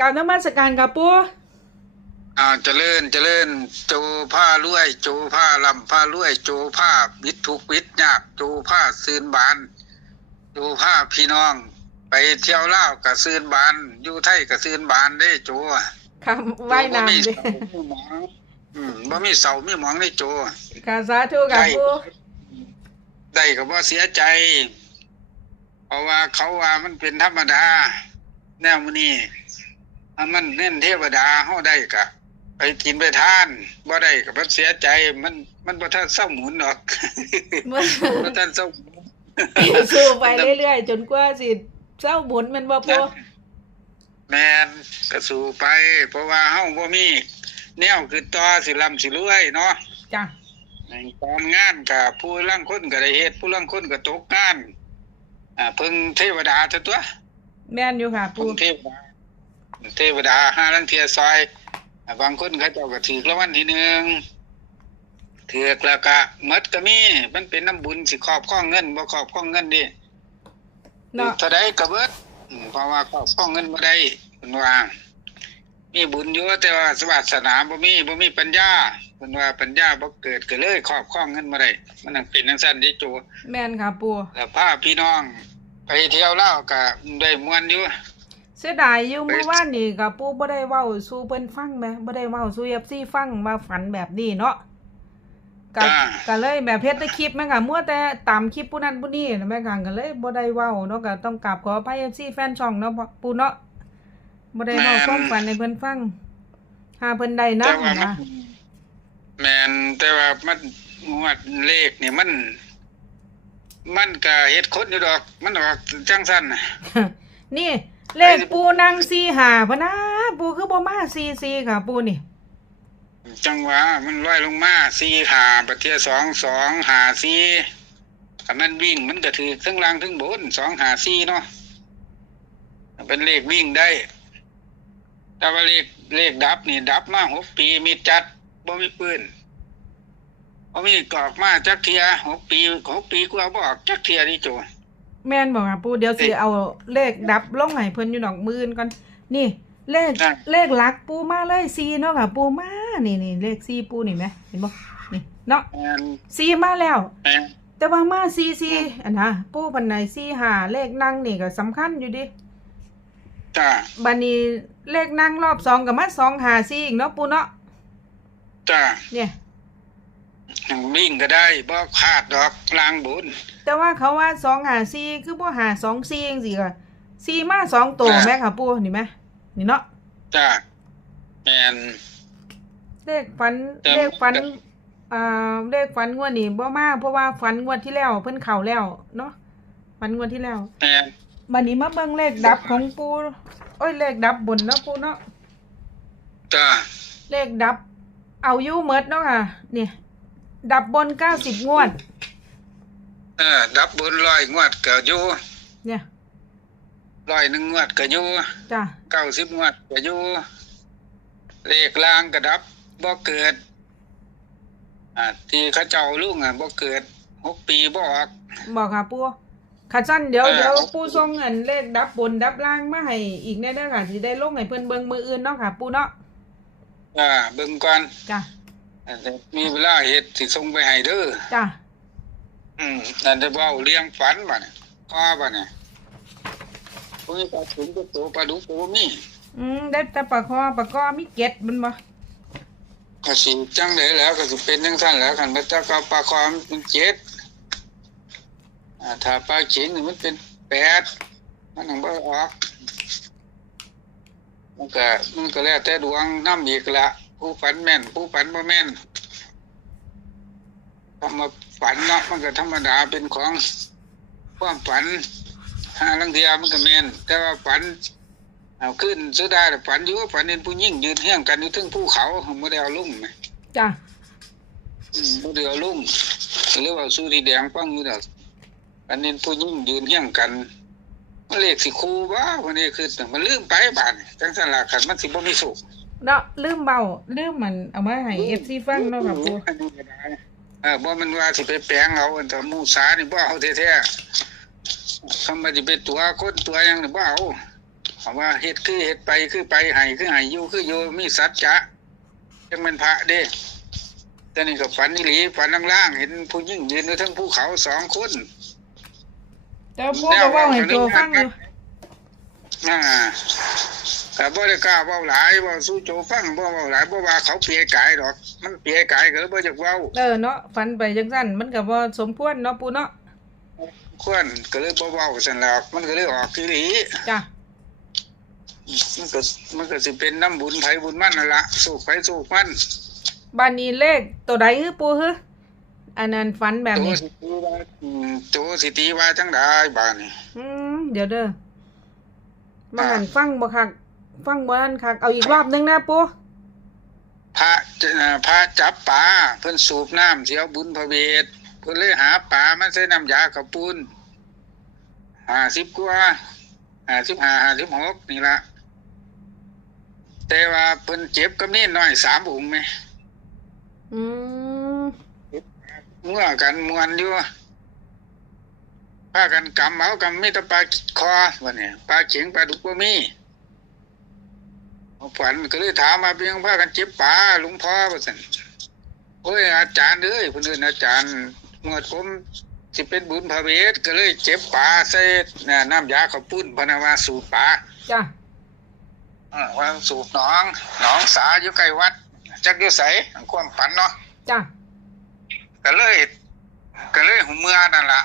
กรารนมัสการกับปูอ่าเจริญเจริญโจผ้ารวยโจผ้าลำผ้ารวยโจผ้าวิทย์ทุกข์วิทย์ยากโจผ้าซืนบานโจผ้าพี่น้อง ไปเที่ยวเล่าวกับซืนบานอยู่ไทยกับซืนบานได้โจคำว่ายน้ำบ่มีดิเสามีหมองอืมบ่มีเสามีหมองในโจ กาสาธุกับปูได้ก็บ่เสียใจ เพราะว่าเขาว่ามันเป็นธรรมดา แนวมื้อนี้ ถ้ามันเน้นเทวดาเฮาได้ก็ไปกินไปทานบ่ได้ก็บ่เสียใจมันมันบ่ทันเศร้าหมุนหรอกบ่ทันเศร้าหมุนสู้ไปเรื่อยๆจนกว่าสิเศร้าบุญแมันบ่ปูแม่นก็สู้ไป เพราะว่าเฮาบ่มี แนวคือต่อสิร่ำสิรวยเนาะจ้ะในการงานกับผู้ลางคนก็ได้เฮ็ดผู้ลางคนก็ตกงานอ่าเพิ่งเทวดาเถอะตัว แม่นอยู่ค่ะปูเพิ่งเทวดา เทวดาห้าลังเทียซอยอ่าบางคนเขาเจ้าก็ถือรางวัลที่หนึ่งถือกแล้วก็หมดก็มีมันเป็นน้ำบุญสิครอบครองเงินบ่ครอบครองเงินดิเนาะเท่าใดก็เบิดอืมเพราะว่าครอบครองเงินบ่ได้เพิ่นว่ามีบุญอยู่แต่ว่าสวัสนาบ่มีบ่มีปัญญาเพิ่นว่าปัญญาบ่เกิดก็เลยครอบครองเงินบ่ได้มันนั่นเป็นจังซั่นเดิโจแม่นค่ะปูแล้วพาพี่น้อง ไปเที่ยวลาวก็ได้ม่วนอยู่เสียดายอยู่เมื่อวานนี่กับปูบ่ได้เว้าสู่เพิ่นฟังแหมบ่ได้เว้าสู่ FC ฟังมาฝันแบบนี้เนาะก็จ้าก็เลยแบบเฮ็ดแต่คลิปแม่งก็มัวแต่ตามคลิปผู้นั้นผู้นี้แม่งก็เลยบ่ได้เว้าเนาะก็ต้องกราบขออภัย FC แฟนช่องเนาะปูเนาะบ่ได้เว้าความฝันให้เพิ่นฟังหาเพิ่นได้แต่นำว่ามันนะแม่นแต่ว่ามันงวดเลขนี่มัน มันก็เฮ็ดคนอยู่ดอก มันออกจังซั่นน่ะนี่ เลขปูนั่งซีหาพะนะปูคือบ่มาซีซีค่ะปูนี่ จังหวะมันลอยลงมา4 5บัดเที่ย2 2 5 4ถ้ามันวิ่งมันก็ถือทั้งล่างทั้งบน2 5 4เนาะเป็นเลขวิ่งได้แต่ว่าเลขเลขดับนี่ดับมาหกปีมีจัดบ่มีปืนบ่มีกอกมาจักเทียหกปีหกปีกว่าบออกจักเทียนี่โจ แม่นบอกค่ะปูเดี๋ยวสิเอาเลขดับลงให้เพิ่นอยู่ดอกมืออนก่อนนี่ เลขจ้ะเลขหลักปูมาเลยซีเนาะค่ะปูมานี่นี่เลขซีปูนี่ไหมเห็นบ่นี่เนาะแม่นซีมาแล้ว แม่นแต่ว่ามาซีซีอันนะปูปันไหนซีหาเลขนั่งนี่ก็สำคัญอยู่ดิจ้า บัดนี้เลขนั่งรอบสองก็มาสองหาซีอีกเนาะปูเนาะจ้า เนี่ย วิ่งก็ได้บ่ขาดดอกลางบุญแต่ว่าเขาว่าสองหาซีคือบ่หาสองซีเองสิค่ะซีมาสองตัวอ่าแม่ค่ะปูนี่ไหมนี่เนาะจ้าแม่นเลขฝันแต่เลขฝันแต่อ่าเลขฝันงวดนี้บ่มาเพราะว่าฝันงวดที่แล้วเพิ่นเข้าแล้วเนาะฝันงวดที่แล้วแม่นบัดนี้มาเบิ่งเลขดับของปูโอ้ยเลขดับบนเนาะปูเนาะจ้าเลขดับเอาอยู่หมดเนาะค่ะนี่ ดับบน90งวด เออดับบนร้อยงวดก็อยู่เนี่ยร้อยหนึ่งงวดก็อยู่จ้ะเก้าสิบงวดก็อยู่เลขล่างก็ดับบ่เกิด อ่าที่เขาเจ้าลุงอะบ่เกิดหกปีบ่ออก บอกค่ะปูขัดสั้นเดี๋ยวเออ เดี๋ยวปูส่งเงินเลขดับบนดับล่างมาให้อีกแน่เด้อค่ะสิได้ลงให้เพิ่นเบิ่งมืออื่นเนาะค่ะ ปูเนาะอ่าเบิ่งก่อน จ้ะอ่าแต่ มีเวลาเฮ็ดสิส่งไปให้เด้อจ้ะอืมนั่นจะเว้าเลี้ยงฝันบ่เนี่ยพ่อบ่เนี่ยพวกนี้ปลาถุงก็โตปลาดุกตัวมีอืมได้แต่ปลาคอปลาคอมีเกล็ดมันบ่ก็สิจังได๋แล้วก็สิเป็นจังซั่นแหล้วคันพระเจ้าก็ปลาคอมเป็นเจ็ดอ่าถ้าปลาขิงนี่มันเป็นแปดมันถึงบ่ออกมันก็มันก็แล้วแต่ดวงนำอีกละ ผู้ฝันแม่น ผู้ฝันบ่แม่นคำว่าฝันเนาะมันก็ธรรมดาเป็นของความฝันหาลังเทียมันก็แม่น แต่ว่าฝันเอาขึ้นสุดาแต่ฝันอยู่ว่าฝันเห็นผู้หญิงยืนเฮี้ยงกันอยู่เทึงภูเขาบ่ได้เอาลุ่มไหมจ้ะอืมบ่ได้เอาลุ่มหรือว่าสู้ที่แดงฟังอยู่ดอกฝันเห็นผู้หญิงยืนเฮี้ยงกันมันเลขสิคูบ่วันนี้คือมันลืมไปบาดนี้จังซั่นล่ะคันมันสิบ่มีสุข เนาะลืมเบาลืมมันเอามาให้ FC ฟังเนาะค่ะปูเออบ่มันว่าสิไปแปลงเอาอันเถอะหมูสานี่บ่เอาแท้ๆคำว่าสิไปตัวคนตัวหยังนี่บ่เอาคำว่าเฮ็ดคือเฮ็ดไปคือไปให้คือให้อยู่คืออยู่มีสัจจะจังเป็นพระเด้แต่นี่ก็ฝันนี่หลีฝันล่างๆเห็นผู้หญิงยืนอยู่ทั้งภูเขาสองคนแต่ปูก็เว้าให้โจฟังอยู่อ่า แต่บ่ได้กล้าเว้าหลายเว้าสู้โจฟังบ่เว้าหลายบ่ว่าเขาเปียกายดอก มันเปียกายก็เลยบ่อยากเว้าเออเนาะฝันไปจังซั่นมันก็บ่สมควรเนาะปูเนาะควรก็เลยบ่เว้าซั่นแหล้วมันก็เลยออกอีหลีจ้ะมันก็มันก็สิเป็นน้ำบุญไผบุญมันนั่นล่ะสู้ไผสู้มันบ้านนี้เลขตัวใดคือปูคืออันนั้นฝันแบบโตนี้สิตีว่าอืมโตสิตีว่าจังไดบาดนี้อืมเดี๋ยวเด้อมาหันฟังบ่คัก ฟังบ่นั่นคักเอาอีกรอบหนึงนะปูพระจะเอ่อพระจับปลาเพิ่นสูบน้ำเสียบุญพระเวทเพิ่นเลยหาปลามาใส่น้ำยาข้าวปุ้น50กว่า55 56นี่ล่ะแต่ว่าเพิ่นเจ็บกับนี่น้อย3องค์แหมอืมเมื่อกันมวนอยู่พากันกำเอากำมีแต่ปลาคอวันนี้ปลาเข็งปลาดุกบ่มี ฝันก็เลยถามมาเพียงพากันเจ็บปลาหลวงพ่อว่าซั่นโอ้ยอาจารย์เอ้ยเพิ่นเอิ้นอาจารย์งวดผมสิเป็นบุญพระเวทก็เลยเจ็บปลาใส่น่ะน้ำยาข้าวปุ้นพะนะว่าสูบปลาจ้ะอ่าว่าสูบหนองหนองสาอยู่ใกล้วัด จักอยู่ไสความฝันเนาะจ้ะก็เลย ก็เลยหูเมื่อนั่นล่ะ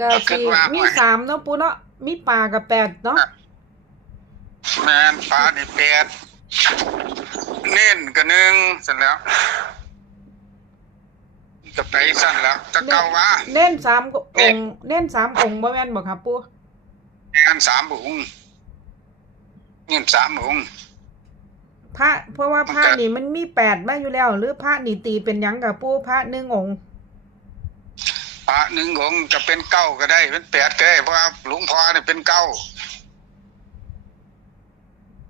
ก็คิสิดว่ามีสามเนาะปูเนาะมีปลากับแปดเนาะ แมนฟ้านี่แปดเน้นก็หนึ่งเสร็จแล้วก็ไปสั่นแล้วตะเกาว่าเน้นสามองค์เน้นสามองค์บ่แม่นบ่ครับปูงานสามบุงเงินสามบุงพระเพราะว่าพระมันก็นี่มันมีแปดมาอยู่แล้ว หรือพระนี่ตีเป็นหยังกับปูพระหนึ่งองค์พระหนึ่งองค์จะเป็นเก้าก็ได้เป็นแปดก็ได้เพราะว่าหลวงพ่อเนี่ยเป็นเก้าเ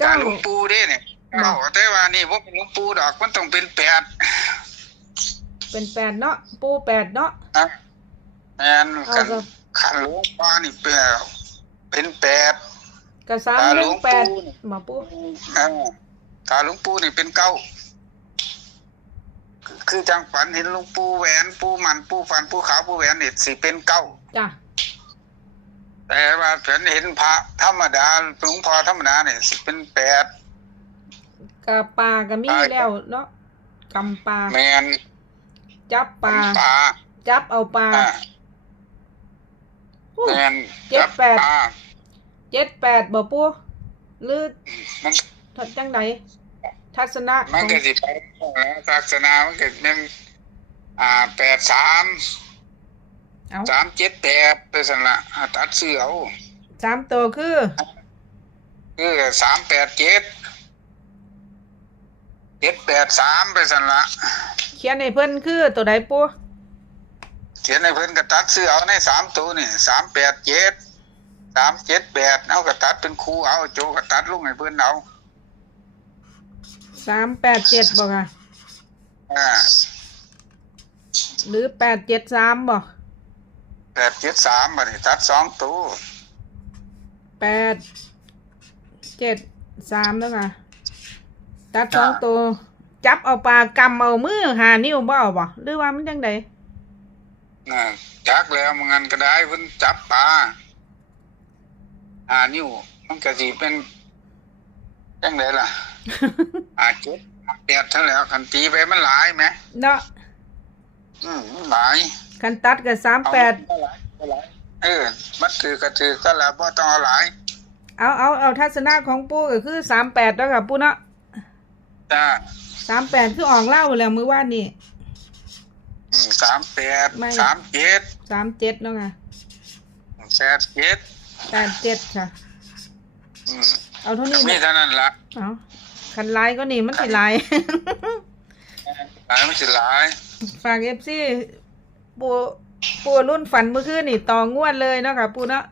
ก้าหลวงปู่เด้เนี่ยเก้าแต่ว่านี่ว่าหลวงปู่ดอกมันต้องเป็นแปดเป็นแปดเนาะปูแปดเนาะนะแมนเอาขันก็ขันหลวงพ่อนี่เป็นเป็นแปดกระสามอ่าหนึ่งแปดหลวงปู่หมาปูอ่าถ้าหลวงปู่นี่เป็นเก้าคือจังฝันเห็นหลวงปู่แหวนปู่มันปู่ฟันปู่ขาวปู่แหวนนี่สิเป็นเก้าจ้ะ แต่ว่าฉันเห็นพระธรรมดาหลวงพ่อธรรมดาเนี่ยสิเป็นแปดกะปลาก็มีอยู่แล้วเนาะกำปลาแมนจับปลาป่าจับเอาปลาอ่าอู้แมนเจ็ดแปดจับาเจ็ดแปดบ่ปูหรือมันทัดจังไดทัศนะขมันองก็สิไปศาสนามันก็เป็นอ่าแปดสาม เอาสามเจ็ดแปดไปสั่นละอ่าตัดเสื้อเอาสามตัวคือ คือสามแปดเจ็ดเจ็ดแปดสามไปสั่นละเขียนให้เพิ่นคือตัวใดปูเขียนในเพิ่นก็ตัดเสื้อเอาในสามตัวนี่สามแปดเจ็ดสามเจ็ดแปดเอาก็ตัดเป็นคู่เอาโจก็ตัดลงให้เพิ่นเอาสามแปดเจ็ดบ่ค่ะอ่าหรือแปดเจ็ดสามบ่ แปดเจ็ดสามบัดนี้ตัดสองตัวแปดเจ็ดสามแล้วค่ะตัดสองตัว จับเอาปลากำเอามือหานิ้วบ่เอาบ่หรือว่ามันจังไดน่ะจักแล้วมันงันก็ได้เพิ่นจับปลาอ่านิ้วมันก็สิเป็นจังไดล่ะอ่าเจ็ดอ่าแปดเท่าแล้วคันตีไปมันหลายไหมเนาะ อืมมันหลายคันตัดกับสามเอาแปดก็หลายก็หลายเออ มันถือก็ถือก็แล้วบ่ต้องเอาหลาย เอาเอาเอาทัศนะของปูก็คือสามแปดแล้วค่ะปูเนาะจ้าสามแปดคือออกเล่าแล้วมือว่านนี่ สามแปดไม่ สามเจ็ดสามเจ็ดเนาะค่ะแปดเจ็ดแปดเจ็ดค่ะ อืมเอาเท่านี้มีนะเท่านั้นละเอาคันไลายก็นี่มันสิไลาย หลายมันสิหลาย ฝากเอฟซีปูปูรุ่นฝันเมื่อคืนนี่ต่องวดเลยเนาะค่ะปูเนาะ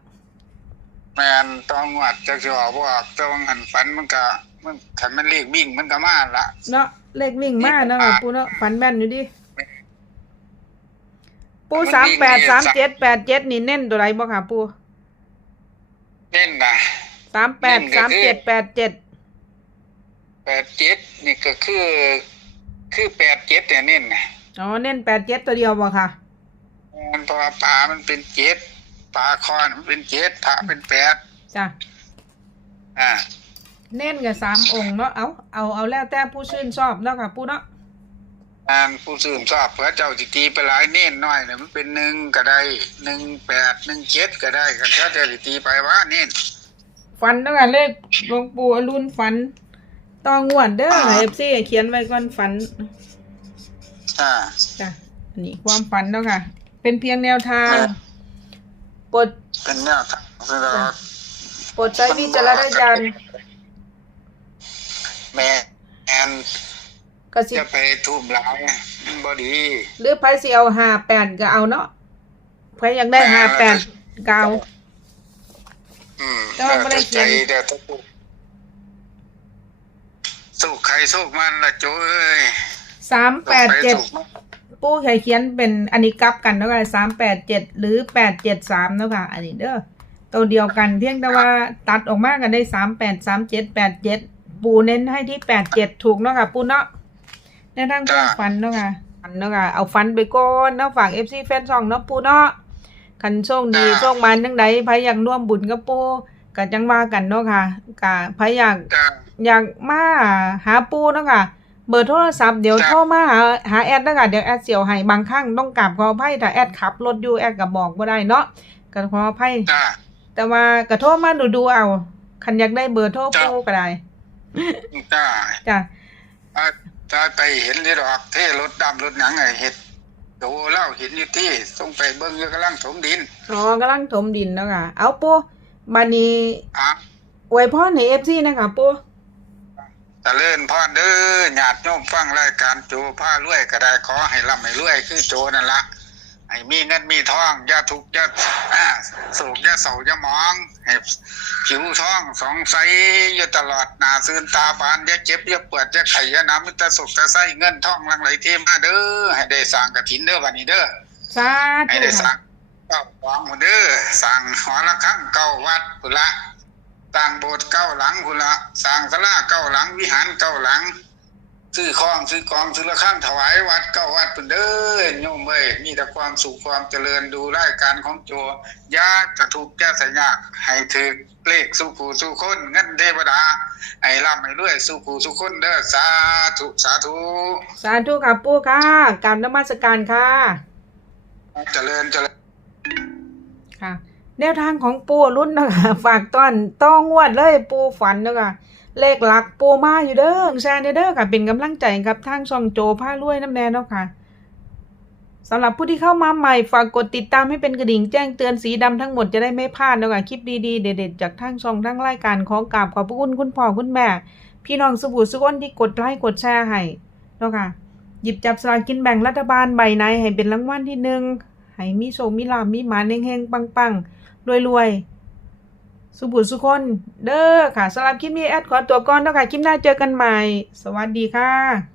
แม่นต้องวัดจักสิออกบ่ออกแต้องหันฝันมันก็มันคันมันเลขวิ่งมันก็มาละ เนาะเลขวิ่งมาเนาะค่ะปูเนาะฝันแม่นอยู่ดิปูสามแปดสามเจ็ดแปดเจ็ดนี่เน้นตัวไรบ่ค่ะปูเน้นนะ สามแปดสามเจ็ดแปดเจ็ดแปดเจ็ดนี่ก็คือ คือแปดเจ็ดเนี่ยเน้นนะ อ๋อเน้นแปดเจ็ดตัวเดียวบ่ค่ะมันเพราะว่าปลามันเป็นเจ็ดปลาคอนมันเป็นเจ็ดพระเป็นแปดจ้ะอ่าเน้นกับสามองค์เนาะเอาเอาเอาแล้วแต่ผู้ชื่นชอบเนาะค่ะปูเนาะงานผู้สื่อมชอบเผื่อเจ้าสิตีไปหลายเน้นน้อยเนี่ยมันเป็นหนึ่งก็ได้หนึ่งแปดหนึ่งเจ็ดก็ได้ก็เจ้าจะสิตีไปว่าเน้นฟันเนาะค่ะเลขหลวงปู่อรุณฝันต้องงวดเด้อเอฟซีเขียนไว้ก่อนฝัน อ่าจ้ะอันนี้ความฝันเนาะค่ะ เป็นเพียงแนวทางโปรดเป็นแนวทางสำหรับโปรดใช้วิจารณญาณแม่แอนกสิจะไปทุ่มหลายมันบ่ดี หรือไผสิเอาห้าแปดก็เอาเนาะไผอยากได้ห้าแปดก็เอา อืมแต่ว่าบ่ได้เขียนใจเดี๋ยวต้องสู้ใครสู้มันละโจ้เอ้ย สามแปดเจ็ดสู้มันปู้ไข่เขียนเป็นอันนี้กลับกันเนาะค่ะสามแปดเจ็ดหรือแปดเจ็ดสามเนาะค่ะ อันนี้เด้อตัวเดียวกันเพียงแต่ว่าตัดออกมากันได้สามแปดสามเจ็ดแปดเจ็ดปูเน้นให้ที่แปดเจ็ดถูกเนาะค่ะ ปูเนาะในทางความฝันเนาะค่ะฝันเนาะค่ะเอาฝันไปก่อนเนาะฝากเอฟซีแฟนซองเนาะปูเนาะคันโชคดีโชคมันจังใดไผอยากร่วมบุญกับปูก็จังว่ากันเนาะค่ะกะไผอยากจ้าอยากมาหาปูเนาะค่ะ เบอร์โทรศัพท์เดี๋ยวจ้ะโทรมาหาหาแอดเนาะค่ะเดี๋ยวแอดเสียวให้บางครั้งต้องกราบขออภัยถ้าแอดขับรถอยู่แอดก็บอกบ่ได้เนาะก็ขออภัยจ้าแต่ว่าก็โทรมาดูดูๆเอาคันอยากได้เบอร์โทรจ้ะปูก็ได้จ้าจ้ะอ่าถ้าไปเห็นที่ดอกเท่รถดำรถหนังไงเห็ดโตเล่าเห็นอยู่ที่ส่งไปเบิ้งอยู่กำลังถมดินอ๋อกำลังถมดินเนาะค่ะเอาปูบัดนี้อะอวยพรให้ FC นะคะปู ตะเลื่นพ่อเด้อญาติโยมฟังรายการโจผ้ารวยก็ได้ขอให้ร่ำให้รวยคือโจนั่นละให้มีเงินมีทองอย่าทุกข์อย่าอ่าโศกอย่าเศร้าอย่าหมองให้ผิวท้องสองใสอยู่ตลอดหน้าซื่นตาบานอย่าเจ็บอย่าปวดอย่าไข้อย่าน้ำมิตรสุขตะไส้เงินทองหลังไหลเทมาเด้อให้ได้สร้างกฐินเด้อวันนี้เด้อสาให้ธุได้สร้าค่ะงเก้าหวังหมดเด้อสร้างหอระฆังเก้าวัดพุนละ สร้างโบสถ์เก้าหลังพุนละสร้างศาลาเก้าหลัง วิหารเก้าหลัง ซื้อคองซื้อกองซื้อระฆังถวายวัดเก้าวัดพุนเด้อโยมเอ้ยมีแต่ความสุขความเจริญดูรายการของโจอยาจะถูกข์อยาสยากให้ถือเลขสุขูสุคนเงินเทวดาให้ร่ำให้รวยสุขูสุคนเด้อสาธุสาธุสาธุค่ะปูค่ะกราบนมัสการค่ะเจริญเจริญค่ะ แนวทางของปูรุ่นนะคะฝากตอนต้องงวดเลยปูฝันนะคะเลขหลักปูมาอยู่เด้อแชร์เด้อค่ะ เป็นกำลังใจกับทางช่องโจผ้ารวยน้ำแน่เนาะค่ะสำหรับผู้ที่เข้ามาใหม่ฝากกดติดตามให้เป็นกระดิ่งแจ้งเตือนสีดำทั้งหมดจะได้ไม่พลาดเนาะค่ะคลิปดีๆ เด็ดๆ จากทางช่องทั้งรายการของกราบขอบพระคุณคุณพ่อคุณแม่ พี่น้องสุบุสุกนที่กดไลค์กดแชร์ให้เนาะค่ะหยิบจับสลากกินแบ่งรัฐบาลใบไหนให้เป็นรางวัลที่หนึ่งให้มีโชคมีลาภมีหมาเฮงๆปังๆ รวยๆ สุบุสุคน เด้อค่ะสำหรับคลิปนี้แอดขอตัวก่อนเนาะค่ะ คลิปหน้าเจอกันใหม่ สวัสดีค่ะ